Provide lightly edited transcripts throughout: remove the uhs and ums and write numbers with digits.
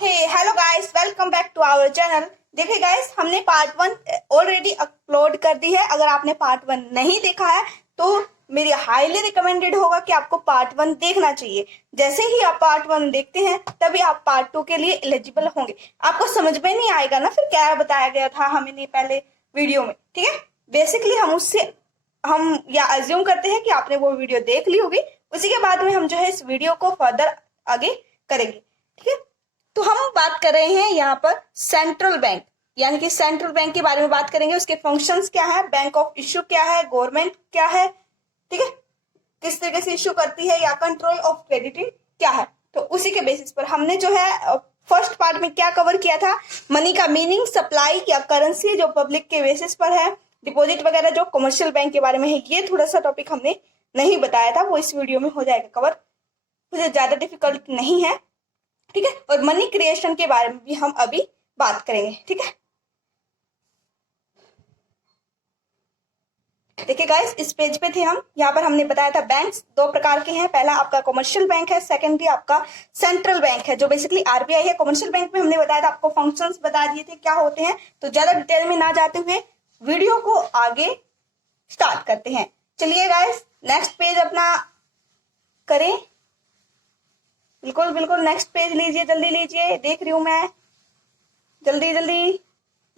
Hey hello guys, welcome back to our channel. देखिए guys, हमने part 1 already upload कर दी है। अगर आपने पार्ट 1 नहीं देखा है तो मेरी हाईली रिकमेंडेड होगा कि आपको पार्ट 1 देखना चाहिए। जैसे ही आप पार्ट 1 देखते हैं तभी आप पार्ट 2 के लिए एलिजिबल होंगे। आपको समझ में नहीं आएगा ना फिर क्या बताया गया था हमें नहीं पहले वीडियो में, ठीक है। बेसिकली हम या अज्यूम करते हैं कि आपने वो वीडियो देख ली होगी। उसी के बाद में हम जो है इस वीडियो को फर्दर आगे करेंगे, ठीक है। तो हम बात कर रहे हैं यहाँ पर सेंट्रल बैंक, यानी कि सेंट्रल बैंक के बारे में बात करेंगे। उसके फंक्शंस क्या है, बैंक ऑफ इश्यू क्या है, गवर्नमेंट क्या है, ठीक है, किस तरीके से इश्यू करती है, या कंट्रोल ऑफ क्रेडिटिंग क्या है। तो उसी के बेसिस पर हमने जो है फर्स्ट पार्ट में क्या कवर किया था, मनी का मीनिंग, सप्लाई या करेंसी जो पब्लिक के बेसिस पर है, डिपॉजिट वगैरह जो कमर्शियल बैंक के बारे में है। ये थोड़ा सा टॉपिक हमने नहीं बताया था, वो इस वीडियो में हो जाएगा कवर, मुझे ज्यादा डिफिकल्ट नहीं है, ठीक है। और मनी क्रिएशन के बारे में भी हम अभी बात करेंगे, ठीक है। देखिए गाइस, इस पेज पे थे हम। यहाँ पर हमने बताया था बैंक्स दो प्रकार के हैं। पहला आपका कमर्शियल बैंक है, सेकेंडली आपका सेंट्रल बैंक है जो बेसिकली आरबीआई है। कमर्शियल बैंक में हमने बताया था, आपको फंक्शंस बता दिए थे क्या होते हैं। तो ज्यादा डिटेल में ना जाते हुए वीडियो को आगे स्टार्ट करते हैं। चलिए गाइस, नेक्स्ट पेज अपना करें। बिल्कुल बिल्कुल नेक्स्ट पेज लीजिए, जल्दी लीजिए, देख रही हूं मैं, जल्दी जल्दी।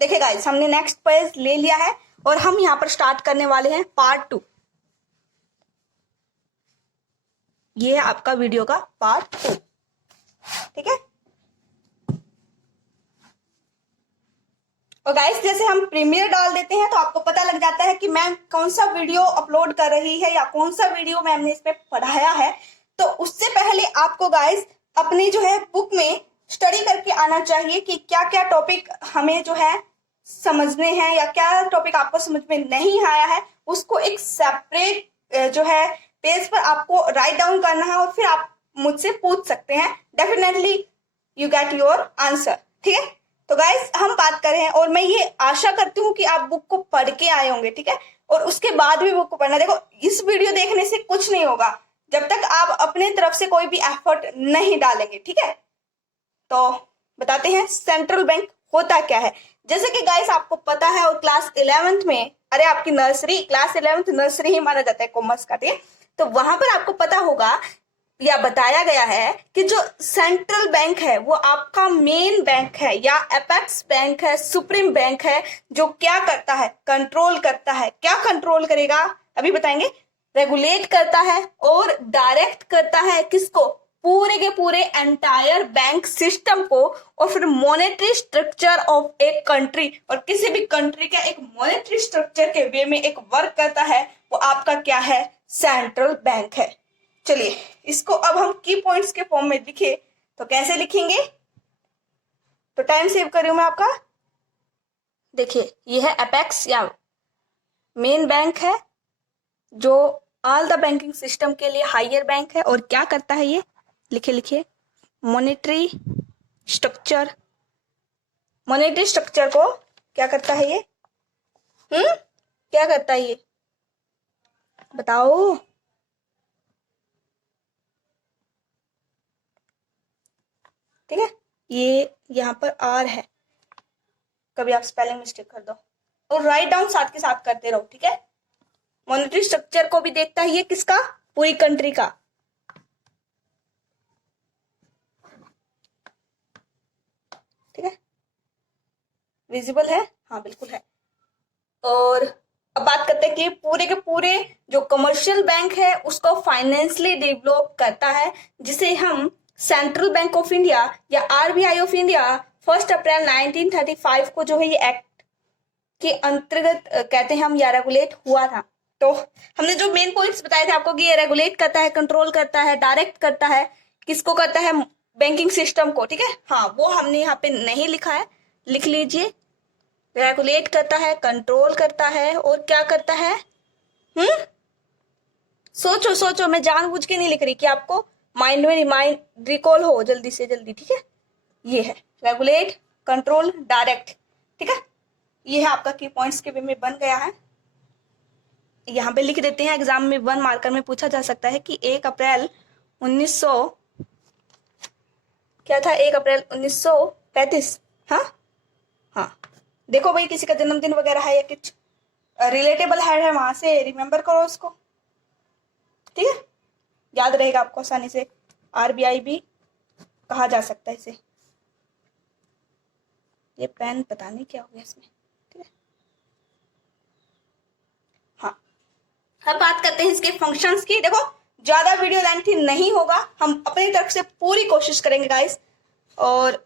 देखिए गाइस, हमने नेक्स्ट पेज ले लिया है और हम यहां पर स्टार्ट करने वाले हैं पार्ट 2। ये है आपका वीडियो का पार्ट 2, ठीक है। और गाइस, जैसे हम प्रीमियर डाल देते हैं तो आपको पता लग जाता है कि मैम कौन सा वीडियो अपलोड कर रही है या कौन सा वीडियो मैम ने इस पे पढ़ाया है। तो उससे पहले आपको गाइस अपनी जो है बुक में स्टडी करके आना चाहिए कि क्या क्या टॉपिक हमें जो है समझने हैं या क्या टॉपिक आपको समझ में नहीं आया है। उसको एक सेपरेट जो है पेज पर आपको राइट डाउन करना है और फिर आप मुझसे पूछ सकते हैं। Definitely you get your answer, ठीक है। तो गाइस, हम बात कर रहे हैं और मैं ये आशा करती हूँ कि आप बुक को पढ़ के आए होंगे, ठीक है। और उसके बाद भी बुक को पढ़ना। देखो, इस वीडियो देखने से कुछ नहीं होगा जब तक आप अपने तरफ से कोई भी एफर्ट नहीं डालेंगे, ठीक है। तो बताते हैं सेंट्रल बैंक होता क्या है। जैसे कि गाइस आपको पता है, और क्लास 11th में, अरे आपकी नर्सरी, क्लास 11th नर्सरी ही माना जाता है कॉमर्स का, ठीक है। तो वहां पर आपको पता होगा या बताया गया है कि जो सेंट्रल बैंक है वो आपका मेन बैंक है या एपेक्स बैंक है, सुप्रीम बैंक है, जो क्या करता है, कंट्रोल करता है। क्या कंट्रोल करेगा अभी बताएंगे। रेगुलेट करता है और डायरेक्ट करता है किसको, पूरे के पूरे एंटायर बैंक सिस्टम को। और फिर मॉनेटरी स्ट्रक्चर ऑफ एक कंट्री, और किसी भी कंट्री का एक मॉनेटरी स्ट्रक्चर के वे में एक वर्क करता है, वो आपका क्या है, सेंट्रल बैंक है। चलिए, इसको अब हम की पॉइंट्स के फॉर्म में लिखे तो कैसे लिखेंगे। तो टाइम सेव कर रही हूं मैं आपका। देखिए, ये है एपेक्स या मेन बैंक है जो ऑल द बैंकिंग सिस्टम के लिए हायर बैंक है। और क्या करता है ये, लिखे लिखिए, मॉनेटरी स्ट्रक्चर। मॉनेटरी स्ट्रक्चर को क्या करता है ये, क्या करता है ये बताओ। ठीक है, ये यहाँ पर आर है, कभी आप स्पेलिंग मिस्टेक कर दो, और राइट डाउन साथ के साथ करते रहो, ठीक है। मॉनेटरी स्ट्रक्चर को भी देखता है ये किसका, पूरी कंट्री का, ठीक है। विजिबल है, हाँ बिल्कुल है। और अब बात करते हैं कि पूरे के पूरे जो कमर्शियल बैंक है उसको फाइनेंशियली डेवलप करता है, जिसे हम सेंट्रल बैंक ऑफ इंडिया या आरबीआई ऑफ इंडिया 1 अप्रैल 1935 को जो है ये एक्ट के अंतर्गत कहते हैं हम, या रेगुलेट हुआ था। तो हमने जो मेन पॉइंट्स बताए थे आपको कि ये रेगुलेट करता है, कंट्रोल करता है, डायरेक्ट करता है, किसको करता है, बैंकिंग सिस्टम को, ठीक है। हाँ, वो हमने यहाँ पे नहीं लिखा है, लिख लीजिए। रेगुलेट करता है, कंट्रोल करता है, और क्या करता है, सोचो सोचो, मैं जानबूझ के नहीं लिख रही कि आपको माइंड में रिकॉल हो जल्दी से जल्दी, ठीक है। ये है रेगुलेट, कंट्रोल, डायरेक्ट, ठीक है। ये है आपका की पॉइंट्स के वे में बन गया है। यहाँ पे लिख देते हैं, एग्जाम में 1 मार्कर में पूछा जा सकता है कि 1 अप्रैल 1900 क्या था, 1 अप्रैल 1935। हाँ हाँ, देखो भाई किसी का जन्मदिन वगैरह है या कुछ रिलेटेबल है वहां से रिमेम्बर करो उसको, ठीक है, याद रहेगा आपको आसानी से। RBI भी कहा जा सकता है इसे। ये पेन पता नहीं क्या हो गया इसमें, ठीक है। हाँ, अब बात करते हैं इसके फंक्शंस की। देखो ज्यादा वीडियो लेंथी नहीं होगा, हम अपनी तरफ से पूरी कोशिश करेंगे गाइस। और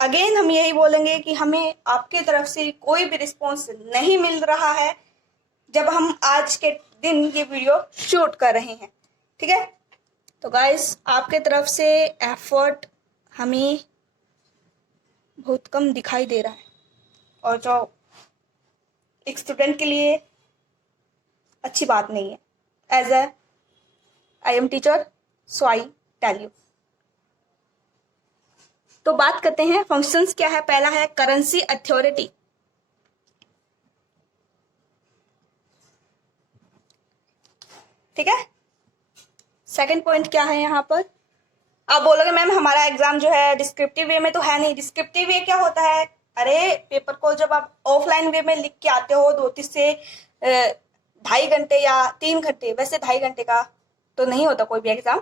अगेन हम यही बोलेंगे कि हमें आपके तरफ से कोई भी रिस्पॉन्स नहीं मिल रहा है जब हम आज के दिन ये वीडियो शूट कर रहे हैं, ठीक है। तो गाइस आपके तरफ से एफर्ट हमें बहुत कम दिखाई दे रहा है, और जो एक स्टूडेंट के लिए अच्छी बात नहीं है। As a I am teacher so I tell you. तो बात करते हैं फंक्शंस क्या है। पहला है करेंसी अथॉरिटी, ठीक है। सेकंड पॉइंट क्या है यहाँ पर, आप बोलोगे मैम हमारा एग्जाम जो है डिस्क्रिप्टिव वे में तो है नहीं। डिस्क्रिप्टिव वे क्या होता है, अरे पेपर को जब आप ऑफलाइन वे में लिख के आते हो 2 से 2.5 घंटे या 3 घंटे, वैसे 2.5 घंटे का तो नहीं होता कोई भी एग्जाम,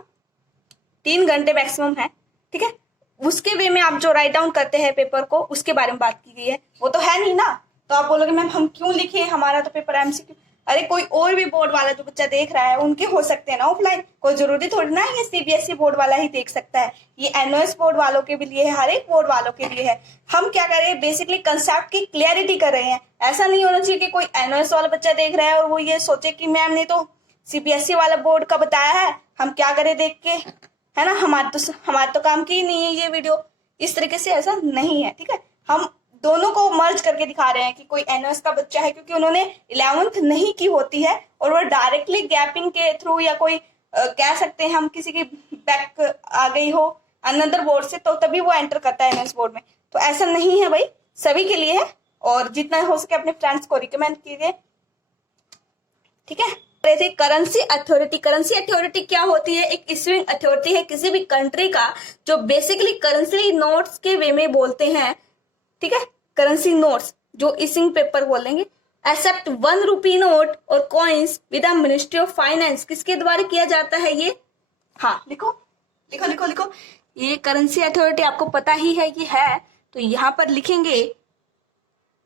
3 घंटे मैक्सिमम है, ठीक है। उसके वे में आप जो राइट डाउन करते हैं पेपर को, उसके बारे में बात की गई है, वो तो है नहीं ना। तो आप बोलोगे मैम हम क्यों लिखे, हमारा तो पेपर MCQ। अरे कोई और भी बोर्ड वाला जो बच्चा देख रहा है उनके हो सकते हैं ना ऑफलाइन, कोई जरूरी थोड़ी ना ये CBSE बोर्ड वाला ही देख सकता है। ये NOS बोर्ड वालों के भी लिए है, हर एक बोर्ड वालों के लिए है। हम क्या कर रहे हैं, बेसिकली कंसेप्ट की क्लियरिटी कर रहे हैं। ऐसा नहीं होना चाहिए कि कोई NOS वाला बच्चा देख रहा है और वो ये सोचे कि मैम ने तो CBSE वाला बोर्ड का बताया है, हम क्या करें देख के, है ना, हमारे तो काम की ही नहीं है ये वीडियो। इस तरीके से ऐसा नहीं है, ठीक है। हम दोनों को मर्ज करके दिखा रहे हैं कि कोई NOS का बच्चा है क्योंकि उन्होंने 11th नहीं की होती है और वो डायरेक्टली गैपिंग के थ्रू या कोई कह सकते हैं हम किसी की बैक आ गई हो अनदर बोर्ड से, तो तभी वो एंटर करता है NOS बोर्ड में। तो ऐसा नहीं है भाई, सभी के लिए है, और जितना हो सके अपने फ्रेंड्स को रिकमेंड कीजिए, ठीक है। करेंसी अथॉरिटी, करेंसी अथॉरिटी क्या होती है, एक इश्यूइंग अथॉरिटी है किसी भी कंट्री का जो बेसिकली करेंसी नोट्स के वे में बोलते हैं, ठीक है। करेंसी नोट्स जो इशिंग पेपर बोलेंगे, एक्सेप्ट 1 रुपी नोट और coins with the ministry of finance, किसके द्वारा किया जाता है ये, हाँ लिखो लिखो लिखो लिखो, ये करेंसी अथॉरिटी आपको पता ही है कि है, तो यहां पर लिखेंगे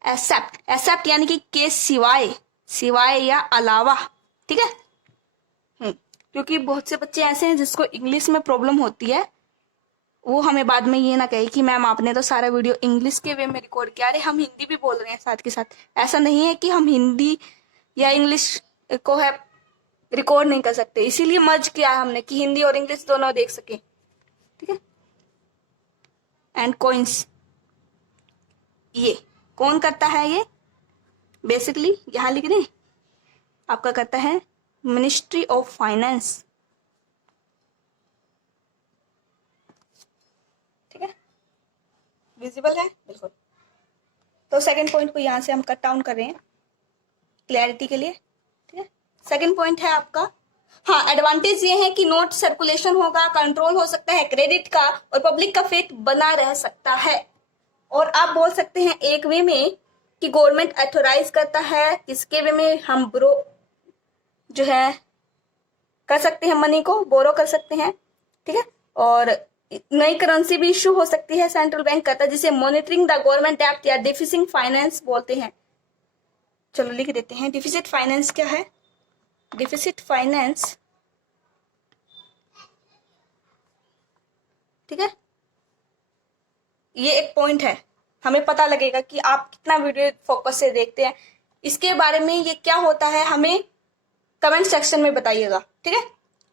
एक्सेप्ट, एक्सेप्ट यानी कि के सिवाय, सिवाय या अलावा, ठीक है। क्योंकि बहुत से बच्चे ऐसे हैं जिसको इंग्लिश में प्रॉब्लम होती है, वो हमें बाद में ये ना कहे कि मैम आपने तो सारा वीडियो इंग्लिश के वे में रिकॉर्ड किया। अरे हम हिंदी भी बोल रहे हैं साथ के साथ, ऐसा नहीं है कि हम हिंदी या इंग्लिश को है रिकॉर्ड नहीं कर सकते, इसीलिए मर्ज किया है हमने कि हिंदी और इंग्लिश दोनों देख सके, ठीक है। एंड कॉइन्स, ये कौन करता है, ये बेसिकली यहां लिख दें, आपका करता है मिनिस्ट्री ऑफ फाइनेंस, ठीक है, विजिबल है बिल्कुल। तो सेकंड पॉइंट को यहां से हम कट डाउन कर रहे हैं क्लैरिटी के लिए, ठीक है। सेकंड पॉइंट है आपका, हाँ एडवांटेज ये है कि नोट सर्कुलेशन होगा, कंट्रोल हो सकता है क्रेडिट का, और पब्लिक का फेथ बना रह सकता है। और आप बोल सकते हैं एक वे में कि गवर्नमेंट अथोराइज करता है, किसके वे में हम ब्रो जो है कर सकते हैं, मनी को बोरो कर सकते हैं, ठीक है। और नई करेंसी भी इशू हो सकती है, सेंट्रल बैंक करता है, जिसे मॉनिटरिंग द गवर्नमेंट डेप्ट या डिफिसिट फाइनेंस बोलते हैं। चलो लिख देते हैं, डिफिसिट फाइनेंस क्या है, डिफिसिट फाइनेंस, ठीक है। ये एक पॉइंट है, हमें पता लगेगा कि आप कितना वीडियो फोकस से देखते हैं। इसके बारे में ये क्या होता है हमें कमेंट सेक्शन में बताइएगा, ठीक है।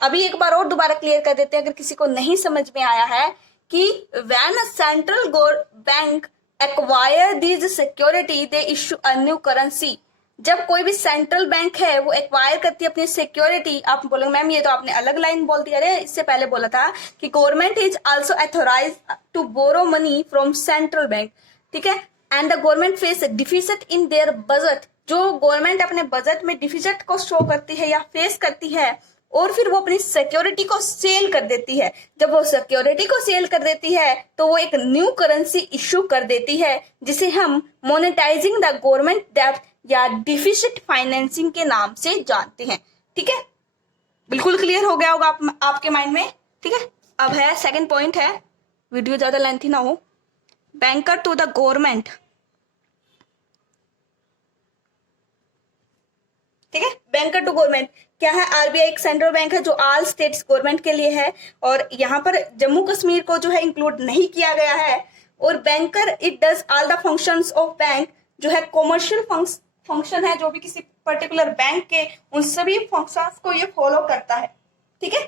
अभी एक बार और दोबारा क्लियर कर देते हैं अगर किसी को नहीं समझ में आया है कि when a central bank acquire these security they issue a new currency. जब कोई भी सेंट्रल बैंक है वो एक्वायर करती है अपनी सिक्योरिटी, आप बोलोगे मैम ये तो आपने अलग लाइन बोल दी, अरे इससे पहले बोला था कि government is also authorise to borrow money from central bank, ठीक है। And the government face deficit in their budget, जो गवर्नमेंट अपने बजट में डिफिसिट को शो करती है या फेस करती है, और फिर वो अपनी सिक्योरिटी को सेल कर देती है। जब वो सिक्योरिटी को सेल कर देती है तो वो एक न्यू करेंसी इश्यू कर देती है, जिसे हम मोनेटाइजिंग द गवर्नमेंट डेब्ट या डिफिसिट फाइनेंसिंग के नाम से जानते हैं। ठीक है, बिल्कुल क्लियर हो गया होगा आपके माइंड में। ठीक है, अब है सेकंड पॉइंट है, वीडियो ज्यादा लेंथी ना हो। Banker to the government. ठीक है, बैंकर टू गवर्नमेंट क्या है? आरबीआई एक सेंट्रल बैंक है जो ऑल स्टेट्स गवर्नमेंट के लिए है, और यहाँ पर जम्मू कश्मीर को जो है इंक्लूड नहीं किया गया है। और banker it does all the functions of bank, जो है कॉमर्शियल फंक्शन है जो भी किसी पर्टिकुलर बैंक के, उन सभी फंक्शंस को ये फॉलो करता है। ठीक है,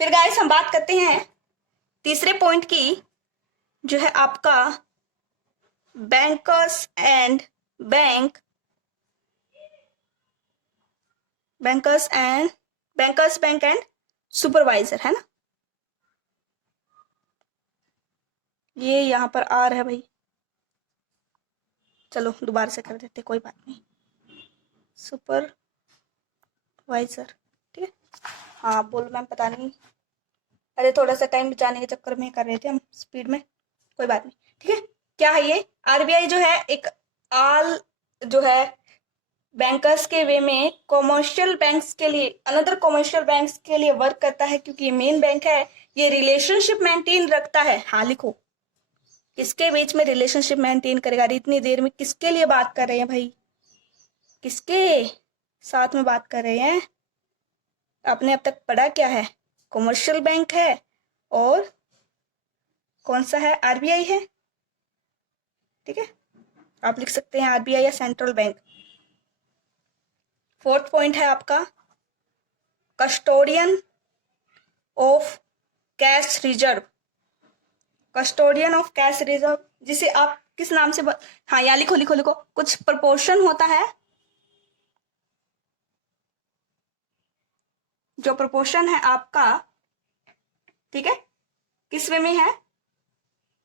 फिर गाइस हम बात करते हैं तीसरे पॉइंट की, जो है आपका बैंकर्स बैंक एंड सुपरवाइजर, है ना। ये यहां पर आर है भाई, चलो दोबारा से कर देते, कोई बात नहीं। सुपरवाइजर, ठीक है। हाँ बोलो मैम, पता नहीं, अरे थोड़ा सा टाइम बचाने के चक्कर में कर रहे थे हम स्पीड में, कोई बात नहीं। ठीक है, क्या है ये? आरबीआई जो है एक ऑल जो है बैंकर्स के वे में कॉमर्शियल बैंक्स के लिए, अनदर कॉमर्शियल बैंक्स के लिए वर्क करता है, क्योंकि ये मेन बैंक है। ये रिलेशनशिप मेंटेन रखता है। हाँ लिखो, किसके बीच में रिलेशनशिप मेंटेन करेगा? इतनी देर में किसके लिए बात कर रहे हैं भाई? किसके साथ में बात कर रहे हैं? आपने अब तक पढ़ा क्या है? कॉमर्शियल बैंक है और कौन सा है? आरबीआई है। ठीक है, आप लिख सकते हैं आरबीआई या सेंट्रल बैंक। फोर्थ पॉइंट है आपका custodian of cash reserve. Custodian of cash reserve, जिसे आप किस नाम से हाँ यहाँ लिखो लिखो लिखो, कुछ प्रपोर्शन होता है, जो प्रपोर्शन है आपका, ठीक है, किस वे में है?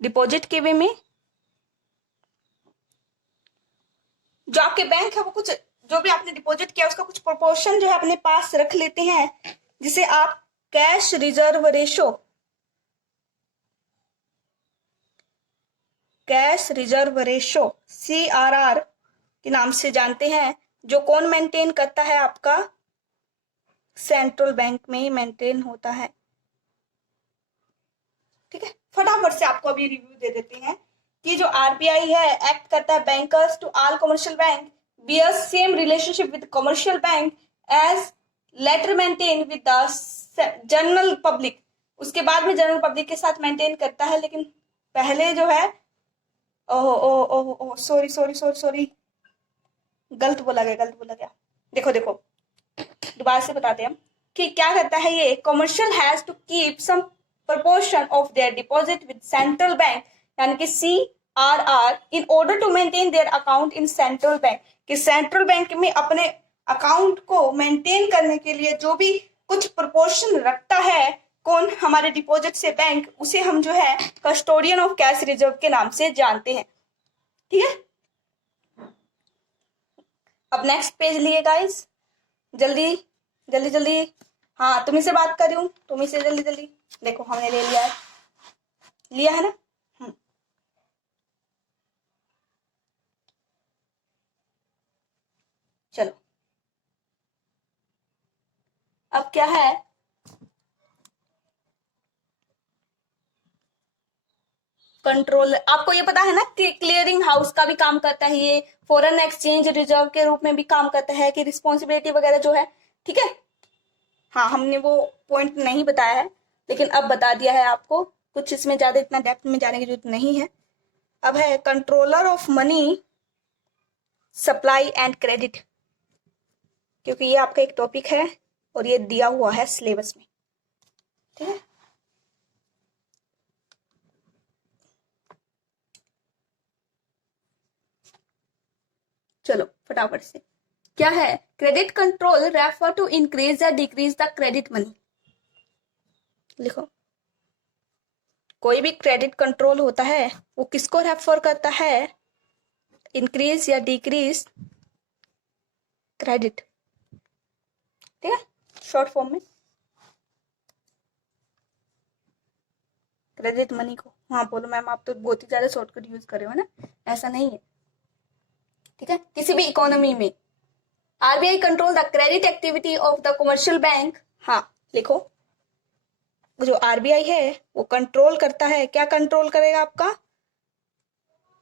डिपॉजिट के वे में। जो आपके बैंक है वो कुछ, जो भी आपने डिपॉजिट किया उसका कुछ प्रोपोर्शन जो है अपने पास रख लेते हैं, जिसे आप कैश रिजर्व रेशो, CRR के नाम से जानते हैं, जो कौन मेंटेन करता है? आपका सेंट्रल बैंक में ही मेंटेन होता है। ठीक है, फटाफट से आपको अभी रिव्यू दे देते हैं कि जो आरबीआई है एक्ट करता है bankers to all commercial bank bear same relationship with commercial bank as latter maintain with the general public. उसके बाद में जनरल पब्लिक के साथ मेंटेन करता है, लेकिन पहले जो है सॉरी गलत बोला गया। देखो दोबारा से बताते हैं हम कि क्या करता है ये। Commercial has to keep some proportion of their deposit with central bank, यानी कि CRR, in order to maintain their account in central bank, कि सेंट्रल बैंक में अपने अकाउंट को मेंटेन करने के लिए जो भी कुछ प्रोपोर्शन रखता है कौन? हमारे डिपॉजिट से बैंक, उसे हम जो है कस्टोडियन ऑफ कैश रिजर्व के नाम से जानते हैं। ठीक है, अब नेक्स्ट पेज लिए गाइस, जल्दी जल्दी जल्दी। हाँ तुम्ही से बात कर रही हूँ, तुम्ही से जल्दी जल्दी। देखो हमने ले लिया है ना। चलो अब क्या है? कंट्रोल, आपको ये पता है ना कि क्लियरिंग हाउस का भी काम करता है ये, फॉरेन एक्सचेंज रिजर्व के रूप में भी काम करता है, कि रिस्पॉन्सिबिलिटी वगैरह जो है। ठीक है, हाँ हमने वो पॉइंट नहीं बताया है, लेकिन अब बता दिया है आपको। कुछ इसमें ज्यादा इतना डेप्थ में जाने की जरूरत नहीं है। अब है controller of money supply and credit, क्योंकि ये आपका एक टॉपिक है और ये दिया हुआ है सिलेबस में। ठीक है, चलो फटाफट से। क्या है? Credit control refer to increase or decrease the credit money. लिखो, कोई भी क्रेडिट कंट्रोल होता है वो किसको रेफर करता है? Increase or decrease credit. ठीक है, शॉर्ट फॉर्म में क्रेडिट मनी को। हाँ बोलो मैम, आप तो बहुत ही ज्यादा शॉर्टकट यूज कर रहे हो ना, ऐसा नहीं है। ठीक है, किसी भी इकोनॉमी में RBI control the credit activity of the commercial bank. हाँ लिखो, जो आरबीआई है वो कंट्रोल करता है, क्या कंट्रोल करेगा आपका?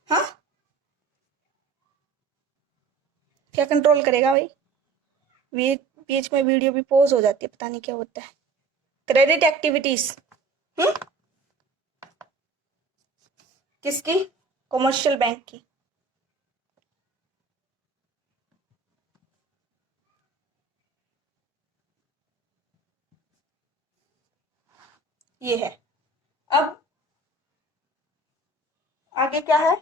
हाँ क्या कंट्रोल करेगा भाई? बीच में वीडियो भी पॉज हो जाती है, पता नहीं क्या होता है। क्रेडिट एक्टिविटीज किसकी? कमर्शियल बैंक की। ये है। अब आगे क्या है?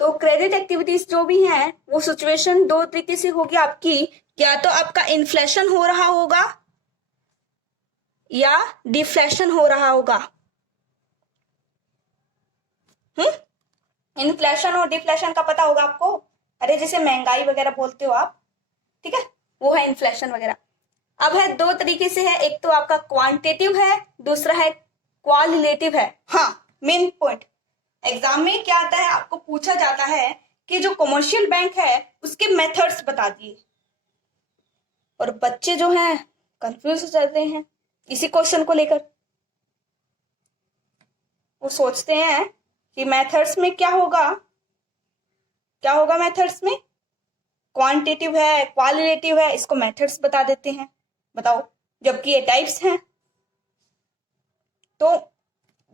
तो क्रेडिट एक्टिविटीज जो भी हैं वो सिचुएशन दो तरीके से होगी आपकी, या तो आपका इन्फ्लेशन हो रहा होगा या डिफ्लेशन हो रहा होगा। इन्फ्लेशन और डिफ्लेशन का पता होगा आपको? अरे जैसे महंगाई वगैरह बोलते हो आप, ठीक है, वो है इन्फ्लेशन वगैरह। अब है दो तरीके से है, एक तो आपका क्वांटिटेटिव है, दूसरा है क्वालिटेटिव है। हाँ मेन पॉइंट एग्जाम में क्या आता है, आपको पूछा जाता है कि जो कमर्शियल बैंक है उसके मेथड्स बता दिए, और बच्चे जो हैं कंफ्यूज हो जाते हैं इसी क्वेश्चन को लेकर। वो सोचते हैं कि मेथड्स में क्या होगा, क्या होगा मेथड्स में? क्वांटिटेटिव है, क्वालिटेटिव है, इसको मेथड्स बता देते हैं। बताओ, जबकि ये टाइप्स हैं। तो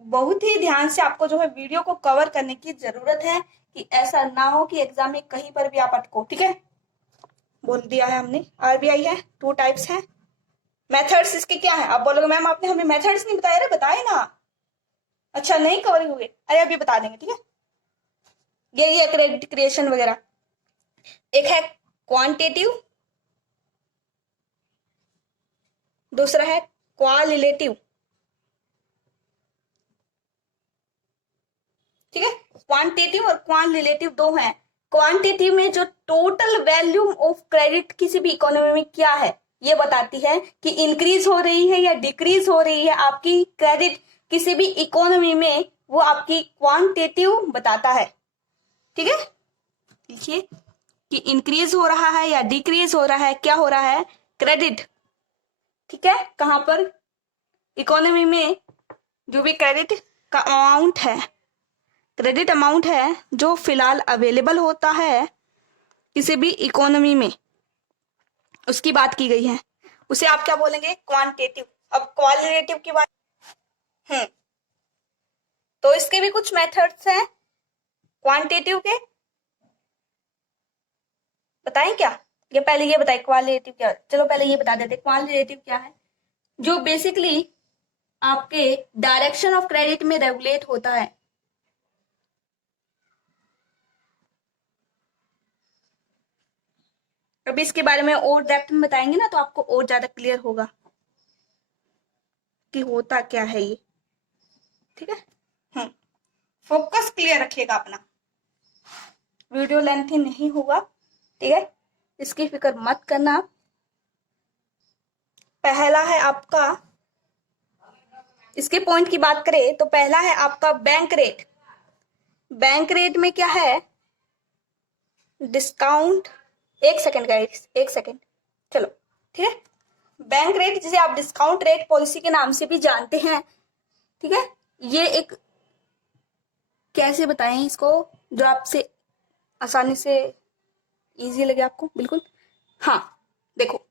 बहुत ही ध्यान से आपको जो है वीडियो को कवर करने की जरूरत है, कि ऐसा ना हो कि एग्जाम में कहीं पर भी आप अटको। ठीक है, बोल दिया है हमने, आरबीआई है, टू टाइप्स है। मेथड्स इसके क्या है? आप बोलोगे मैम आपने हमें मेथड्स नहीं बताया। बताए ना। अच्छा नहीं कवर हुए? अरे अभी बता देंगे। ठीक है, यही है क्रेडिट क्रिएशन वगैरह। एक है क्वांटिटेटिव, दूसरा है क्वालिटेटिव। ठीक है, क्वांटिटेटिव और क्वालिटेटिव दो हैं। क्वांटिटेटिव में जो टोटल वैल्यूम ऑफ क्रेडिट किसी भी इकोनॉमी में क्या है ये बताती है कि इंक्रीज हो रही है या डिक्रीज हो रही है आपकी क्रेडिट किसी भी इकोनॉमी में, वो आपकी क्वांटिटेटिव बताता है। ठीक है, देखिए कि इंक्रीज हो रहा है या डिक्रीज हो रहा है, क्या हो रहा है? क्रेडिट। ठीक है, कहां पर? इकोनॉमी में जो भी क्रेडिट का अमाउंट है, क्रेडिट अमाउंट है जो फिलहाल अवेलेबल होता है किसी भी इकोनॉमी में, उसकी बात की गई है, उसे आप क्या बोलेंगे? क्वांटिटेटिव। अब क्वालिटेटिव की बात, तो इसके भी कुछ मेथड्स हैं क्वांटिटेटिव के, बताएं क्या? ये पहले ये बताए क्वालिटेटिव क्या? चलो पहले ये बता देते क्वालिटेटिव क्या है। जो बेसिकली आपके डायरेक्शन ऑफ क्रेडिट में रेगुलेट होता है। अभी इसके बारे में और डेप्थ में बताएंगे ना, तो आपको और ज्यादा क्लियर होगा कि होता क्या है ये। ठीक है, फोकस क्लियर रखिएगा अपना, वीडियो लेंथी नहीं होगा। ठीक है, इसकी फिक्र मत करना। पहला है आपका, इसके पॉइंट की बात करें तो पहला है आपका बैंक रेट। बैंक रेट में क्या है? डिस्काउंट। एक सेकेंड गाइस, एक सेकेंड, चलो ठीक है। बैंक रेट जिसे आप डिस्काउंट रेट पॉलिसी के नाम से भी जानते हैं। ठीक है, ये एक, कैसे बताएं इसको जो आपसे आसानी से इजी लगे आपको? बिल्कुल, हाँ देखो,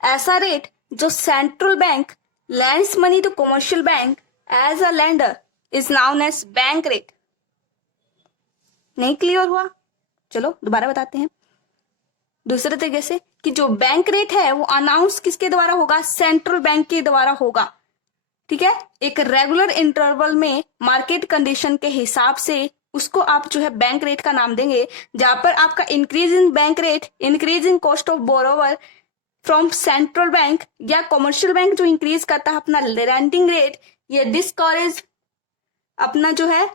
ऐसा रेट जो central bank lends money to commercial bank as a lender is known as bank rate. नहीं क्लियर हुआ? चलो दोबारा बताते हैं दूसरे तरीके से, कि जो बैंक रेट है वो अनाउंस किसके द्वारा होगा? सेंट्रल बैंक के द्वारा होगा। ठीक है, एक रेगुलर इंटरवल में मार्केट कंडीशन के हिसाब से उसको आप जो है बैंक रेट का नाम देंगे, जहां पर आपका increase in bank rate, increase in cost of borrower from central bank या कमर्शियल बैंक जो इंक्रीज करता है अपना लेंडिंग रेट, ये डिस्करेज अपना जो है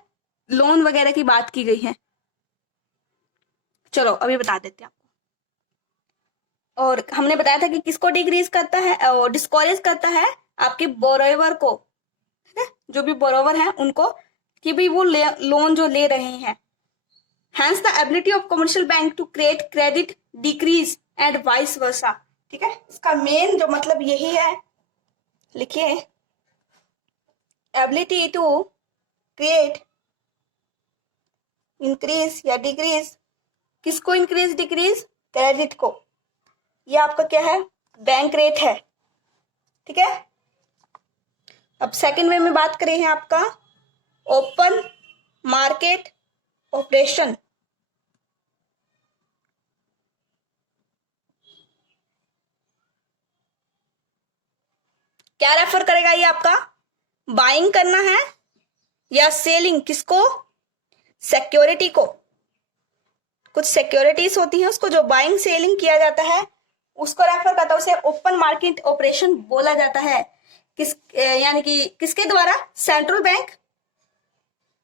लोन वगैरह की बात की गई है। चलो अभी बता देते हैं आपको। और हमने बताया था कि किसको डिक्रीज करता है और डिस्करेज करता है, आपके बोरोवर को, ठीक है, जो भी बोरोवर है उनको, कि भी वो लोन जो ले रहे हैं। Hence the ability of commercial bank to create credit decrease and vice versa। ठीक है, इसका मेन जो मतलब यही है, लिखिए, ability to create increase or decrease, किसको इंक्रीज डिक्रीज, क्रेडिट को। ये आपका क्या है, बैंक रेट है, ठीक है। अब सेकंड वे में बात करें हैं आपका ओपन मार्केट ऑपरेशन। क्या रेफर करेगा ये आपका, बाइंग करना है या सेलिंग, किसको, सिक्योरिटी को। कुछ सिक्योरिटीज होती हैं उसको जो बाइंग सेलिंग किया जाता है उसको रेफर करता है, उसे ओपन मार्केट ऑपरेशन बोला जाता है। यानी कि किसके द्वारा, सेंट्रल बैंक,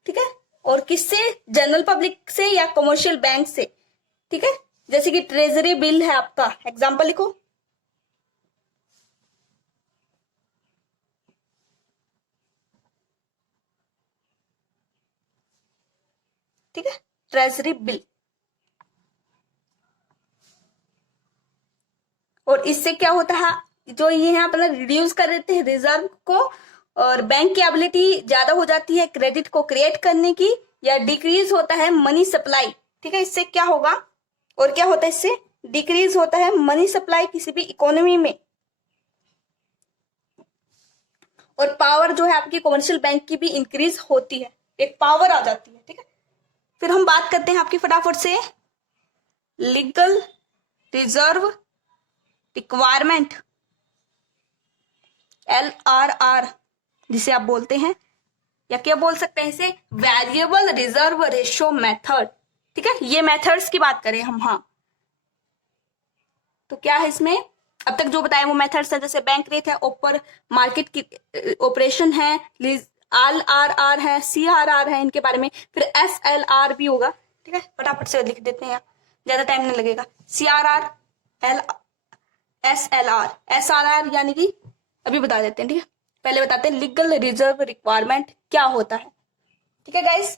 ठीक है, और किससे, जनरल पब्लिक से या कमर्शियल बैंक से, ठीक है। जैसे कि ट्रेजरी बिल है आपका, एग्जांपल लिखो, ठीक है, ट्रेजरी बिल। और इससे क्या होता है, जो ये है अपना रिड्यूस कर देते हैं रिजर्व को, और बैंक की एबिलिटी ज्यादा हो जाती है क्रेडिट को क्रिएट करने की, या डिक्रीज होता है मनी सप्लाई, ठीक है। इससे क्या होगा, और क्या होता है, इससे डिक्रीज होता है मनी सप्लाई किसी भी इकोनॉमी में, और पावर जो है आपकी कमर्शियल बैंक की भी इंक्रीज होती है, एक पावर आ जाती है, ठीक है। फिर हम बात करते हैं आपकी फटाफट से लीगल रिजर्व रिक्वायरमेंट, LRR जिसे आप बोलते हैं, या क्या बोल सकते हैं इसे, वेरिएबल रिजर्व रेशियो मेथड, ठीक है। ये मेथड्स की बात करें हम, हाँ, तो क्या है इसमें, अब तक जो बताया वो मेथड्स है, जैसे बैंक रेट है, ओपन मार्केट की ऑपरेशन है, LRR है, CRR है इनके बारे में, फिर SLR भी होगा, ठीक है। फटाफट से लिख देते हैं, ज्यादा टाइम नहीं लगेगा। CRR, SLR, SRR यानी कि अभी बता देते हैं, ठीक है। पहले बताते हैं लीगल रिजर्व रिक्वायरमेंट क्या होता है, ठीक है गाइस।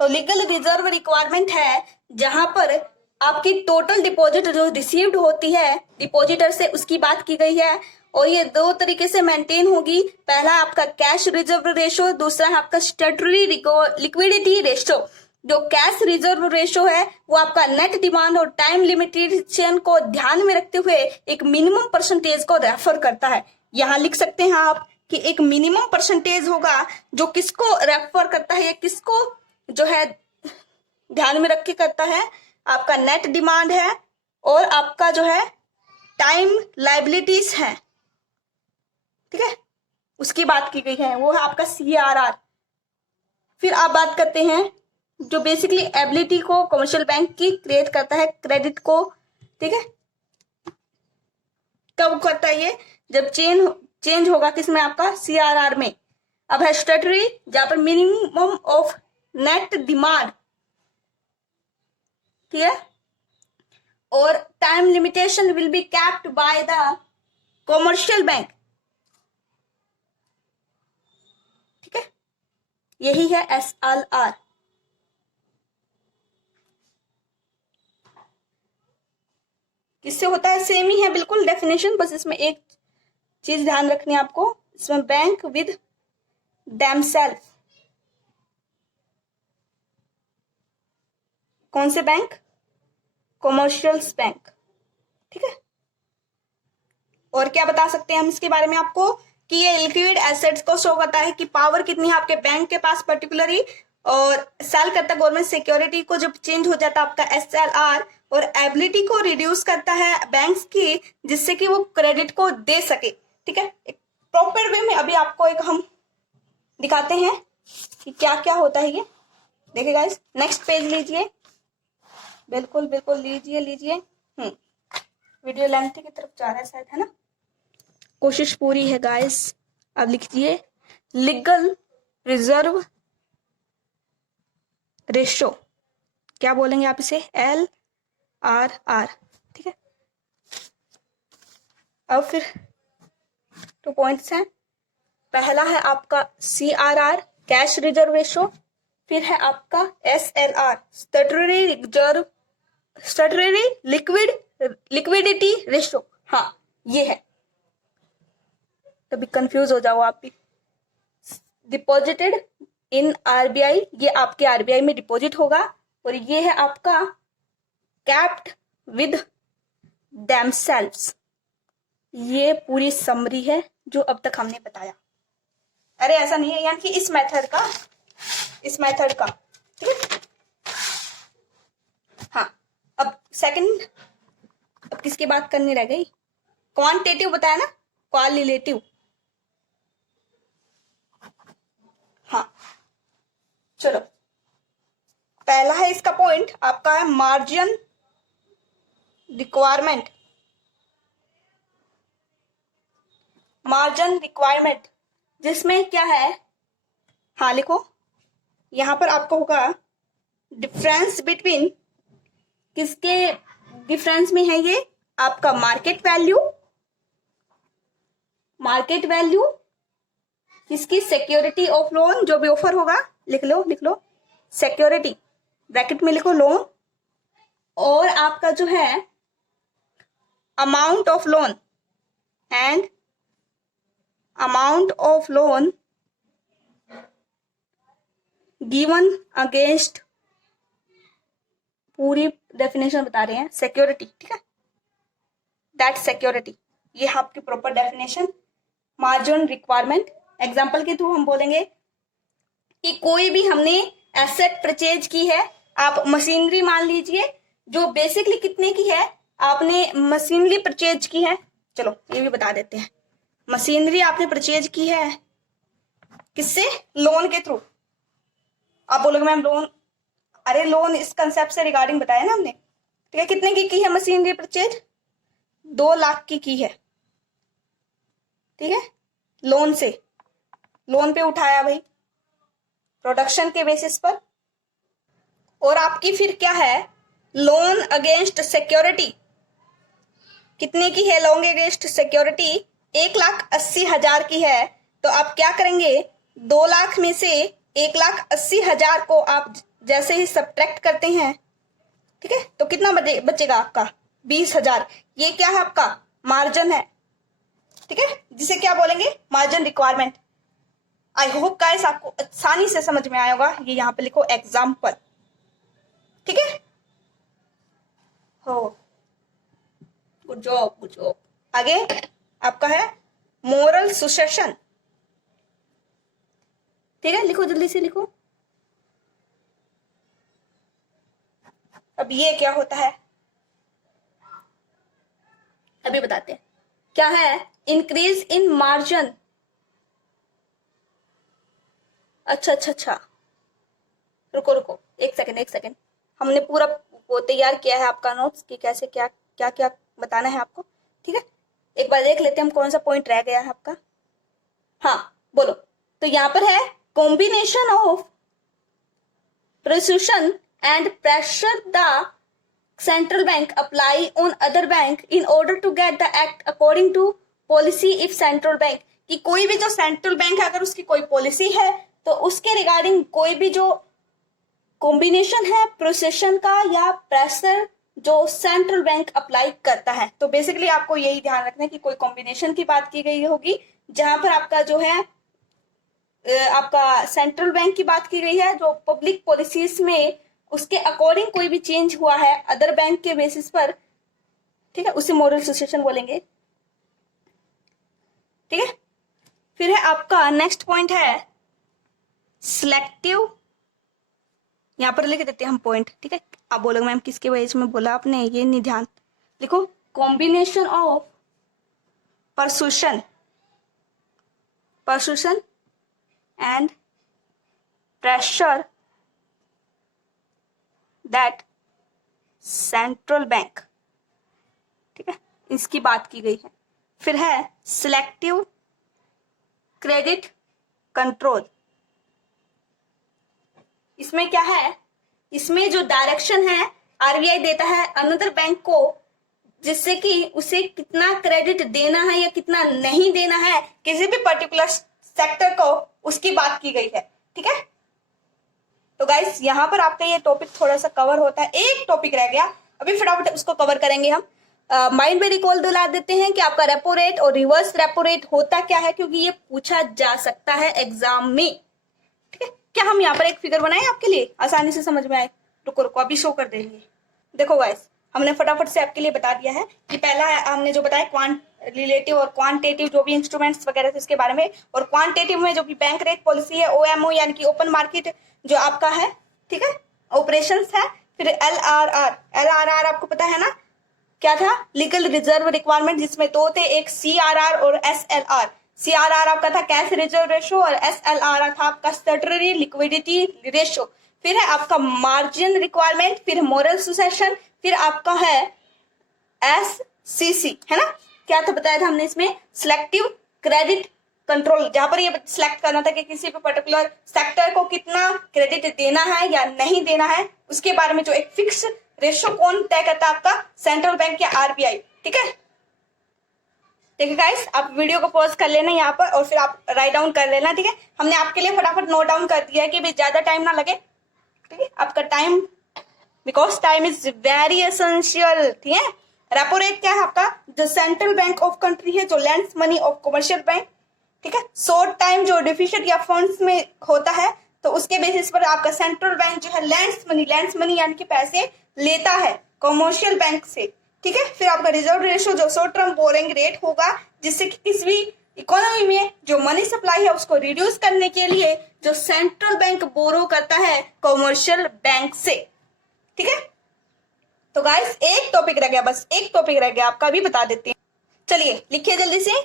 तो लीगल रिजर्व रिक्वायरमेंट है जहां पर आपकी टोटल डिपॉजिट जो रिसीव्ड होती है डिपॉजिटर से, उसकी बात की गई है, और ये दो तरीके से मेंटेन होगी। पहला आपका कैश रिजर्व रेशो, दूसरा है आपका स्टेटरी लिक्विडिटी रेशो। जो कैश रिजर्व रेशो है वो आपका नेट डिमांड और टाइम लिमिटेशन को ध्यान में रखते हुए एक मिनिमम परसेंटेज को रेफर करता है। यहां लिख सकते हैं आप कि एक मिनिमम परसेंटेज होगा जो किसको रेफर करता है, किसको जो है ध्यान में रख के करता है, आपका नेट डिमांड है और आपका जो है टाइम लाइबिलिटीज है, ठीक है, उसकी बात की गई है, वो है आपका CRR। फिर आप बात करते हैं जो बेसिकली एबिलिटी को कमर्शियल बैंक की क्रिएट करता है, क्रेडिट को, ठीक है। कब करता है ये, जब चेंज होगा किसमें, आपका CRR में। अब है स्टेटरी, जहां पर मिनिमम ऑफ नेट डिमांड, ठीक है, और time limitation will be capped by the commercial bank, ठीक है। यही है SLR। किससे होता है, सेम ही है बिल्कुल डेफिनेशन, बस इसमें एक चीज ध्यान रखनी है आपको, इसमें बैंक विद देमसेल्फ। कौन से बैंक, कमर्शियल्स बैंक, ठीक है। और क्या बता सकते हैं हम इसके बारे में आपको, कि ये लिक्विड एसेट्स को शो करता है कि पावर कितनी है आपके बैंक के पास पर्टिकुलरली, और सेल करता है गवर्नमेंट सिक्योरिटी को जब चेंज हो जाता है आपका SLR, और एबिलिटी को रिड्यूस करता है बैंक्स की जिससे कि वो क्रेडिट को दे सके, ठीक है। एक प्रॉपर वे में अभी आपको एक हम दिखाते हैं कि क्या क्या होता है ये। देखिए गाइस, नेक्स्ट पेज लीजिए, बिल्कुल बिल्कुल लीजिए। वीडियो लेंथ की तरफ जा रहा है शायद, है ना, कोशिश पूरी है गाइस। अब लिखिए लीगल रिजर्व रेशो, क्या बोलेंगे आप इसे, LRR, ठीक है। अब फिर 2 पॉइंट्स हैं। पहला है आपका CRR, कैश रिजर्व रेशो। फिर है आपका SLR, स्टैट्यूटरी लिक्विडिटी रेशो। हाँ, ये है, कभी कंफ्यूज हो जाओ आप भी। डिपॉजिटेड इन RBI, ये आपके RBI में डिपॉजिट होगा। और ये है आपका कैप्ड विद themselves। ये पूरी समरी है जो अब तक हमने बताया। अरे ऐसा नहीं है, यानी कि इस मेथड का, ठीक है। हाँ, अब सेकंड, अब किसकी बात करनी रह गई? क्वांटिटेटिव बताया ना, क्वालिटेटिव। हाँ चलो, पहला है इसका पॉइंट आपका है मार्जिन रिक्वायरमेंट। जिसमें क्या है, हाँ लिखो, यहां पर आपको होगा डिफरेंस बिटवीन, किसके डिफरेंस में है ये? आपका मार्केट वैल्यू, किसकी? सिक्योरिटी ऑफ लोन, जो भी ऑफर होगा, लिख लो सिक्योरिटी, ब्रैकेट में लिखो लोन, और आपका जो है amount of loan and amount of loan given against, पूरी डेफिनेशन बता रहे हैं, सिक्योरिटी, ठीक है, दैट सिक्योरिटी, ये आपकी proper definition. Margin requirement, example के थ्रू हम बोलेंगे कि कोई भी हमने एसेट परचेज की है, आप मशीनरी मान लीजिए, जो बेसिकली कितने की है, आपने मशीनरी परचेज की है, चलो ये भी बता देते हैं। मशीनरी आपने परचेज की है किससे? लोन के थ्रू। आप बोलोगे मैम लोन, अरे लोन इस कंसेप्ट से रिगार्डिंग बताया ना हमने, ठीक है। कितने की है मशीनरी परचेज? 2 लाख की है, ठीक है, लोन से, लोन पे उठाया भाई, प्रोडक्शन के बेसिस पर। और आपकी फिर क्या है, लोन अगेंस्ट सिक्योरिटी, कितने की है लोन अगेंस्ट सिक्योरिटी? 1,80,000 की है। तो आप क्या करेंगे, 2 लाख में से 1,80,000 को आप जैसे ही सब्ट्रैक्ट करते हैं, ठीक है, तो कितना बचेगा आपका? 20,000। ये क्या है आपका? मार्जिन है, ठीक है, जिसे क्या बोलेंगे? Margin requirement. I hope guys आपको आसानी से समझ में आया होगा। ये यहां पे लिखो एग्जाम्पल, ठीक है। हो, गुड जॉब। आगे आपका है मोरल सुसेशन, ठीक है, लिखो जल्दी से लिखो। अब ये क्या होता है, अभी बताते हैं। क्या है? Increase in margin. अच्छा, रुको, एक सेकंड, हमने पूरा वो तैयार किया है आपका नोट्स कि कैसे क्या क्या क्या बताना है आपको, ठीक है। एक बार देख लेते हैं हम कौन सा पॉइंट रह गया है आपका। हाँ बोलो, तो यहां पर है combination of precision and pressure the central bank apply on other bank in order to get the act according to policy if central bank, कि कोई भी जो सेंट्रल बैंक है अगर उसकी कोई पॉलिसी है तो उसके रिगार्डिंग कोई भी जो कॉम्बिनेशन है प्रोसेशन का या प्रेशर जो सेंट्रल बैंक अप्लाई करता है। तो बेसिकली आपको यही ध्यान रखना है कि कोई कॉम्बिनेशन की बात की गई होगी जहां पर आपका जो है आपका सेंट्रल बैंक की बात की गई है, जो पब्लिक पॉलिसीज में उसके अकॉर्डिंग कोई भी चेंज हुआ है अदर बैंक के बेसिस पर, ठीक है, उसे मोरल सुसेशन बोलेंगे, ठीक है। फिर है आपका नेक्स्ट पॉइंट है सिलेक्टिव, यहां पर लिख देते हैं हम पॉइंट, ठीक है। आप बोलोगे मैम किसके वजह में बोला आपने, ये नहीं ध्यान, लिखो combination of persuasion and pressure that central bank, ठीक है, इसकी बात की गई है। फिर है सिलेक्टिव क्रेडिट कंट्रोल, इसमें क्या है, इसमें जो डायरेक्शन है आरबीआई देता है अनदर बैंक को जिससे कि उसे कितना क्रेडिट देना है या कितना नहीं देना है किसी भी पर्टिकुलर सेक्टर को, उसकी बात की गई है। ठीक है, तो गाइस यहाँ पर आपका ये टॉपिक थोड़ा सा कवर होता है। एक टॉपिक रह गया, अभी फटाफट उसको कवर करेंगे हम। माइंड में रिकॉल दिला देते हैं कि आपका रेपो रेट और रिवर्स रेपो रेट होता क्या है, क्योंकि ये पूछा जा सकता है एग्जाम में। ठीक है, क्या हम यहाँ पर एक फिगर बनाए आपके लिए आसानी से समझ में आए? रुको रुको अभी शो कर देंगे। देखो गाइस, हमने फटाफट से आपके लिए बता दिया है कि पहला हमने जो बताया रिलेटिव और क्वांटिटेटिव जो भी इंस्ट्रूमेंट्स वगैरह थे इसके बारे में, और क्वांटिटेटिव में जो भी बैंक रेट पॉलिसी है, ओएमओ यानी कि ओपन मार्केट जो आपका है, ठीक है, ऑपरेशंस है। फिर एलआरआर आपको पता है ना क्या था? लीगल रिजर्व रिक्वायरमेंट, जिसमें दो थे, एक सीआरआर और एसएलआर। सीआरआर आपका था कैश रिजर्व रेशो और एसएलआर था आपका स्टैट्यूटरी लिक्विडिटी रेशो। फिर है आपका मार्जिन रिक्वायरमेंट, फिर मोरल सुसेशन, फिर आपका है एससीसी, है ना? क्या था बताया था हमने इसमें? सिलेक्टिव क्रेडिट कंट्रोल, जहां पर ये सिलेक्ट करना था कि किसी भी पर्टिकुलर सेक्टर को कितना क्रेडिट देना है या नहीं देना है, उसके बारे में जो एक फिक्स रेशो कौन तय करता है? आपका सेंट्रल बैंक या आरबीआई। ठीक है, देखिए गाइस, आप वीडियो को पॉज कर लेना यहाँ पर और फिर आप राइट डाउन कर लेना। ठीक है, हमने आपके लिए फटाफट नोट डाउन कर दिया है कि भाई ज्यादा टाइम ना लगे। ठीक है, आपका time, because time is very essential. ठीक है, रेपो रेट क्या है आपका? जो सेंट्रल बैंक ऑफ कंट्री है जो lands money of commercial bank. ठीक है, शॉर्ट टाइम जो डिफिसिट या फंड्स में होता है तो उसके बेसिस पर आपका सेंट्रल बैंक जो है लैंड्स मनी यानी कि पैसे लेता है कमर्शियल बैंक से। ठीक है, फिर आपका रिजर्व रेशो जो शॉर्ट टर्म बोरिंग रेट होगा, जिससे कि किसी भी इकोनॉमी में जो मनी सप्लाई है उसको रिड्यूस करने के लिए जो सेंट्रल बैंक बोरो करता है कमर्शियल बैंक से। ठीक है, तो गाइस एक टॉपिक रह गया, बस एक टॉपिक रह गया आपका, भी बता देते हैं। चलिए लिखिए जल्दी से,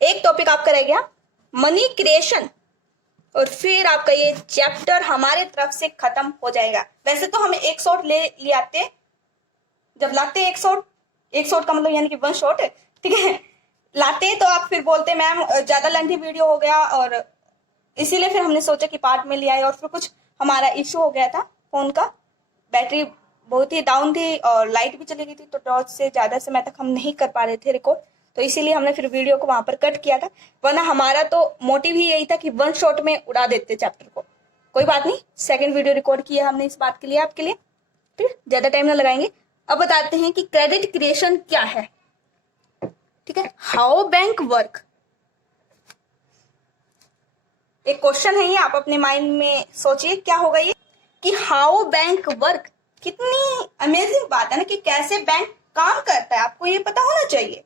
एक टॉपिक आपका रह गया मनी क्रिएशन, और फिर आपका ये चैप्टर हमारे तरफ से खत्म हो जाएगा। वैसे तो हम एक शॉट ले आते, जब लाते एक शॉट का मतलब यानी कि वन शॉट, ठीक है, लाते तो आप फिर बोलते मैम ज्यादा लेंथी वीडियो हो गया, और इसीलिए फिर हमने सोचा कि पार्ट में ले आए। और फिर कुछ हमारा इशू हो गया था, फोन का बैटरी बहुत ही डाउन थी और लाइट भी चली गई थी, तो टॉर्च से ज्यादा समय तक हम नहीं कर पा रहे थे रिकॉर्ड, तो इसीलिए हमने फिर वीडियो को वहां पर कट किया था। वरना हमारा तो मोटिव ही यही था कि वन शॉट में उड़ा देते चैप्टर को। कोई बात नहीं, सेकंड वीडियो रिकॉर्ड किया हमने इस बात के लिए आपके लिए। ठीक, ज्यादा टाइम ना लगाएंगे। अब बताते हैं कि क्रेडिट क्रिएशन क्या है। ठीक है, हाउ बैंक वर्क, एक क्वेश्चन है ये, आप अपने माइंड में सोचिए क्या होगा ये कि हाउ बैंक वर्क। कितनी अमेजिंग बात है ना कि कैसे बैंक काम करता है, आपको ये पता होना चाहिए।